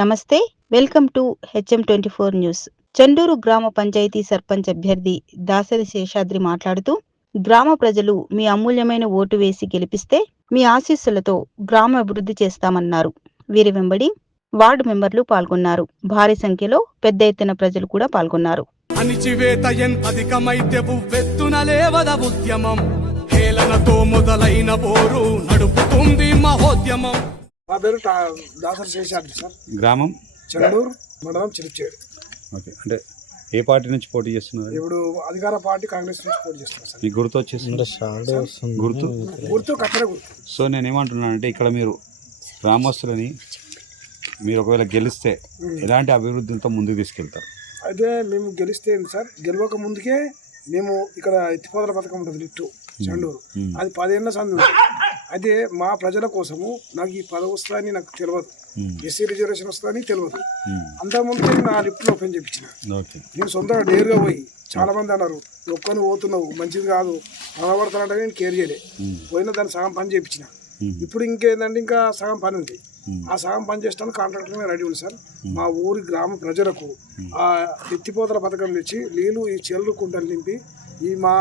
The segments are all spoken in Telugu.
నమస్తే. Welcome to HM24 news. Chandur గ్రామ పంచాయతీ సర్పంచ్ అభ్యర్థి దాసరి శేషాద్రి మాట్లాడుతూ, గ్రామ ప్రజలు మీ అమూల్యమైన ఓటు వేసి గెలిపిస్తే మీ ఆశీస్సులతో గ్రామ అభివృద్ధి చేస్తామన్నారు. వీరి వెంబడి వార్డు మెంబర్లు పాల్గొన్నారు. భారీ సంఖ్యలో పెద్ద ఎత్తున ప్రజలు కూడా పాల్గొన్నారు. అణిచివేత ఎంతధికమైతే ఉవ్వెత్తున లేవద ఉద్యమం, హేళనతో మొదలైన పోరు నడుపుతుంది మహోద్యమం. మా పేరు దాసరి శేషాద్రి సార్. గ్రామం చండూరు మండలం చిరుచేడు. ఓకే, అంటే ఏ పార్టీ నుంచి పోటీ చేస్తున్నారు? ఇప్పుడు అధికార పార్టీ కాంగ్రెస్ నుంచి పోటీ చేస్తున్నారు సార్. మీ గుర్తు వచ్చేసింది? గుర్తు కత్తెర గుర్తు. సో నేను ఏమంటున్నానంటే, ఇక్కడ మీరు గ్రామస్తులని మీరు ఒకవేళ గెలిస్తే ఎలాంటి అభివృద్ధితో ముందుకు తీసుకెళ్తారు? అయితే మేము గెలిస్తే సార్, గెలవక ముందుకే మేము ఇక్కడ ఎత్తిపోతల పథకం ఉంటుంది లిఫ్ట్ చండూరు, అది 10 ఏళ్ళ సంది. అయితే మా ప్రజల కోసము నాకు ఈ పదవి వస్తుందని నాకు తెలియదు, ఎస్సీ రిజర్వేషన్ వస్తుందని తెలియదు. అంతకుముందు నా లిఫ్ట్లో ఓపెన్ చేయించిన నేను సొంతంగా డేరుగా పోయి, చాలా మంది అన్నారు ఒక్కను పోతున్నావు మంచిది కాదు అనబడతానంటే నేను కేర్ చేయలే, పోయిన దాన్ని సగం పని చేయించిన. ఇప్పుడు ఇంకేంటంటే ఇంకా సగం పని ఉంది, ఆ సగం పని చేస్తాను కాంట్రాక్టర్ రెడీ ఉంది సార్. మా ఊరి గ్రామ ప్రజలకు ఆ ఎత్తిపోతల పథకం తెచ్చి నీళ్ళు ఈ చెల్లు కుంటలు నింపి ఈ మా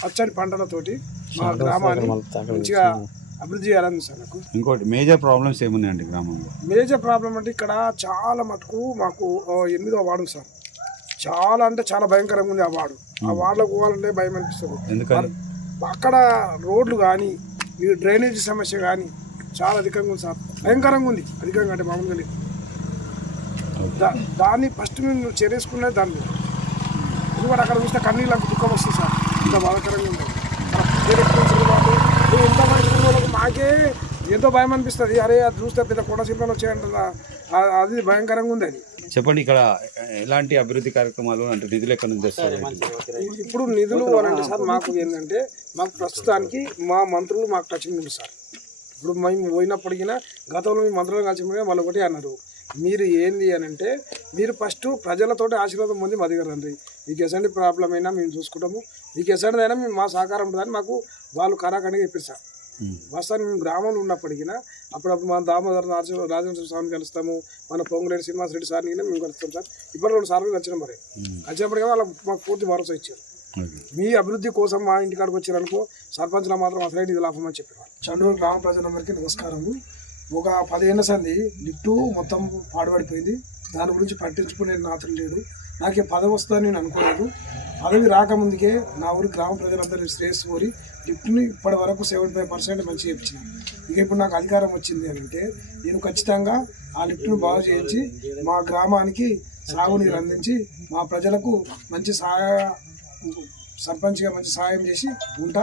పచ్చని పంటలతోటి మా గ్రామాన్ని మంచిగా అభివృద్ధి చేయాలని సార్ నాకు. ఇంకోటి మేజర్ ప్రాబ్లమ్స్ ఏమున్నాయండి గ్రామంలో? మేజర్ ప్రాబ్లం అంటే ఇక్కడ చాలా మటుకు మాకు 8వ వార్డు సార్, చాలా అంటే చాలా భయంకరంగా ఉంది. ఆ వార్డులో పోవాలంటే భయం అనిపిస్తుంది. ఎందుకంటే అక్కడ రోడ్లు కానీ ఈ డ్రైనేజీ సమస్య కానీ చాలా అధికంగా ఉంది సార్, భయంకరంగా ఉంది. అధికంగా అంటే మామూలుగా లేదు. దాన్ని ఫస్ట్ మేము చేరేసుకునే దాన్ని, ఎందుకంటే అక్కడ చూస్తే కన్నీళ్ళకు దుఃఖం వస్తుంది సార్, ఇంత బాధాకరంగా ఉంది. ఎంత మంచి మాకే ఎంతో భయం అనిపిస్తుంది. అరే అది చూస్తే పెద్ద కోనసీమలో వచ్చాయంట, అది భయంకరంగా ఉంది. అది చెప్పండి, ఇక్కడ ఎలాంటి అభివృద్ధి కార్యక్రమాలు అంటే నిధులు ఎక్కడ నుంచి తెస్తారు? ఇప్పుడు నిధులు అని అంటే సార్, మాకు ఏంటంటే మాకు ప్రస్తుతానికి మా మంత్రులు మాకు టచింగ్ ఉంది సార్. ఇప్పుడు మేము పోయినప్పటికీ గతంలో మీ మంత్రులు కలిసి వాళ్ళు ఒకటి అన్నారు, మీరు ఏంది అని అంటే మీరు ఫస్ట్ ప్రజలతోటి ఆశీర్వాదం పొంది మా దగ్గర రండి, మీకు ఎసంటి ప్రాబ్లం అయినా మేము చూసుకుంటాము, మీకు ఎసంటిదైనా మేము మా సహకారం ఉంటుందని మాకు వాళ్ళు కరాఖండిగా చెప్పిస్తారు. వాస్తవానికి మేము గ్రామంలో ఉన్నప్పటికీ అప్పుడప్పుడు మన దామోదర్ రాజేంద్ర స్వామిని కలుస్తాము, మన పొంగులేటి శ్రీనివాసరెడ్డి సార్ని మేము కలుస్తాం సార్. ఇప్పుడు 2 సార్లు కలిసినాం. మరి కలిసినప్పటికీ వాళ్ళకి మాకు పూర్తి భరోసా ఇచ్చారు. మీ అభివృద్ధి కోసం మా ఇంటికాడికి వచ్చారనుకో సర్పంచ్లో మాత్రం అసలు ఇది లాభం అని చెప్పేవారు. చండూరు గ్రామ ప్రజలందరికీ నమస్కారము. ఒక 10 ఏళ్ళ సంది లిఫ్టు మొత్తం పాడుపడిపోయింది, దాని గురించి పట్టించుకునే నాతులు లేడు. నాకు పదవి వస్తుందని నేను అనుకోలేదు. పదవి రాకముందుకే నా ఊరి గ్రామ ప్రజలందరూ శ్రేయస్సు కోరి లిఫ్ట్ని ఇప్పటి వరకు 75% మంచిగా ఇప్పించిన. ఇక ఇప్పుడు నాకు అధికారం వచ్చింది అని అంటే నేను ఖచ్చితంగా ఆ లిఫ్ట్ను బాగు చేయించి మా గ్రామానికి సాగునీరు అందించి మా ప్రజలకు మంచి సర్పంచ్గా మంచి సహాయం చేసి ఉంటా.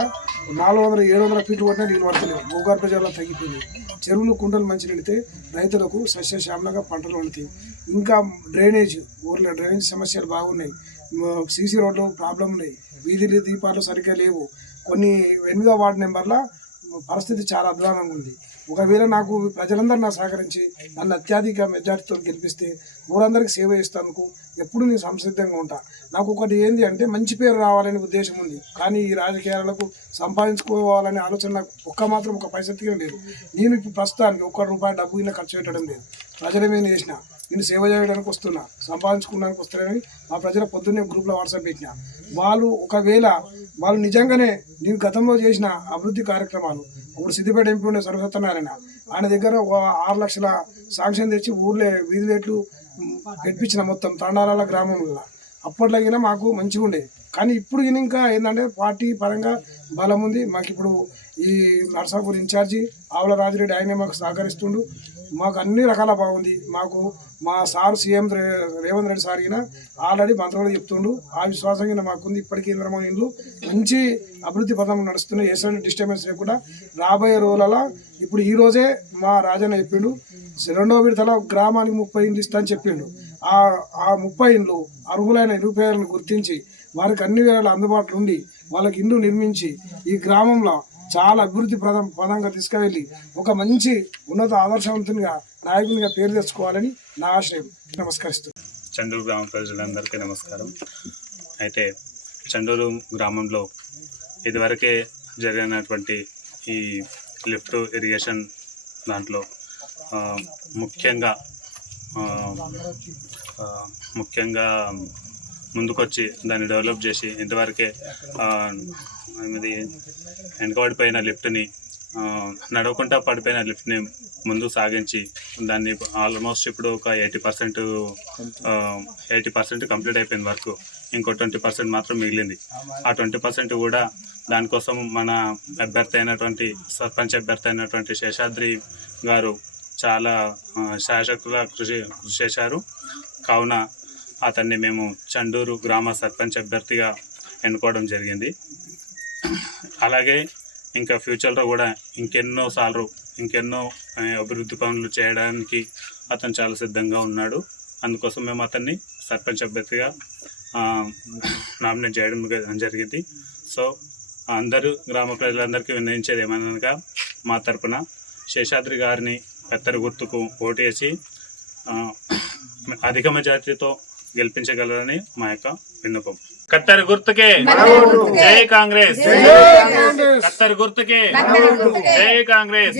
400-700 ఫీట్లు కొట్టినా నీళ్ళు పడతలేవు, భూగర్భ జలాలు తగ్గిపోయింది. చెరువులు కుంటలు మంచి నిండితే రైతులకు సస్యశ్యామలంగా పంటలు పండుతాయి. ఇంకా ఊర్లో డ్రైనేజ్ సమస్యలు బాగున్నాయి, సీసీ రోడ్లు ప్రాబ్లం ఉన్నాయి, వీధి దీపాలు సరిగ్గా లేవు. కొన్ని 8వ వార్డు నెంబర్ల పరిస్థితి చాలా అధ్వానంగా ఉంది. ఒకవేళ నాకు ప్రజలందరూ నా సహకరించి నన్ను అత్యధిక మెజార్టీతో గెలిపిస్తే ఊరందరికీ సేవ చేస్తానుకు ఎప్పుడు నేను సంసిద్ధంగా ఉంటా. నాకు ఒకటి ఏంది అంటే మంచి పేరు రావాలనే ఉద్దేశం ఉంది, కానీ ఈ రాజకీయాలకు సంపాదించుకోవాలనే ఆలోచన నాకు ఒక్క పైసెత్తిగా లేదు. నేను ఇప్పుడు ప్రస్తుతానికి ₹1 డబ్బు ఇలా ఖర్చు పెట్టడం లేదు. ప్రజలమేం చేసిన నేను సేవ చేయడానికి వస్తున్నా, సంపాదించుకోవడానికి వస్తున్నానని మా ప్రజల పొద్దున్నే గ్రూప్లో వాట్సాప్ పెట్టిన. ఒకవేళ వాళ్ళు నిజంగానే నేను గతంలో చేసిన అభివృద్ధి కార్యక్రమాలు, ఇప్పుడు సిద్దిపేట ఎంపీ ఉండే సర్వసత్యనారాయణ, ఆయన దగ్గర ఒక 6 లక్షల శాంక్షన్ తెచ్చి ఊర్లో వీధి లైట్లు పెట్టించిన మొత్తం తండారాల గ్రామంలో. అప్పట్లాగినా మాకు మంచిగా ఉండేది, కానీ ఇప్పుడు ఇంకా ఏంటంటే పార్టీ పరంగా బలం ఉంది మాకు. ఇప్పుడు ఈ నర్సాపూర్ ఇన్ఛార్జి ఆవుల రాజిరెడ్డి ఆయనే మాకు సహకరిస్తుండు, మాకు అన్ని రకాల బాగుంది. మాకు మా sir CM Revanth Reddy sir కింద ఆల్రెడీ మంత్రులు చెప్తుండు, ఆ విశ్వాసం కింద మాకుంది. ఇప్పటికీ ఇంద్రమోహన్ ఇండ్లు మంచి అభివృద్ధి పథం నడుస్తున్నాయి, ఎటువంటి డిస్టర్బెన్స్ లేకుండా. రాబోయే రోజులలో ఇప్పుడు ఈ రోజే మా రాజన్న చెప్పిండు 2వ విడతల గ్రామానికి 30 ఇండ్లు ఇస్తా అని చెప్పిండు. ఆ 30 ఇండ్లు అర్హులైన నిరుపేదలను గుర్తించి వారికి అన్ని వేళ అందుబాటులో ఉండి వాళ్ళకి ఇండ్లు నిర్మించి ఈ గ్రామంలో చాలా అభివృద్ధి పదంగా తీసుకువెళ్ళి ఒక మంచి ఉన్నత ఆదర్శవంతునిగా నాయకునిగా పేరు తెచ్చుకోవాలని నా ఆశయం. నమస్కరిస్తున్నాను. చండూరు గ్రామ ప్రజలందరికీ నమస్కారం. అయితే చండూరు గ్రామంలో ఇదివరకే జరిగినటువంటి ఈ లిఫ్ట్ ఇరిగేషన్ దాంట్లో ముఖ్యంగా ముఖ్యంగా ముందుకొచ్చి దాన్ని డెవలప్ చేసి ఇంతవరకే ఇది వెనుకబడిపోయిన లిఫ్ట్ని నడవకుండా పడిపోయిన లిఫ్ట్ని ముందుకు సాగించి దాన్ని ఆల్మోస్ట్ ఇప్పుడు ఒక 80% కంప్లీట్ అయిపోయింది వర్క్. ఇంకో 20% మాత్రం మిగిలింది. ఆ 20% కూడా దానికోసం మన సర్పంచ్ అభ్యర్థి అయినటువంటి శేషాద్రి గారు చాలా శాయశక్తులా కృషి చేశారు. కావున అతన్ని మేము చండూరు గ్రామ సర్పంచ్ అభ్యర్థిగా ఎన్నుకోవడం జరిగింది. అలాగే ఇంకా ఫ్యూచర్లో కూడా ఇంకెన్నో అభివృద్ధి పనులు చేయడానికి అతను చాలా సిద్ధంగా ఉన్నాడు. అందుకోసం మేము అతన్ని సర్పంచ్ అభ్యర్థిగా నామినేట్ చేయడం జరిగింది. సో అందరూ గ్రామ ప్రజలందరికీ విన్నవించేది ఏమనగా మా తరపున శేషాద్రి గారిని కత్తెర గుర్తుకు ఓటు వేసి అధిక మెజార్టీతో గెలిపించగలరని మా యొక్క విన్నపం. కత్తెర గుర్తుకే జై కాంగ్రెస్, కత్తెర గుర్తుకే జై కాంగ్రెస్.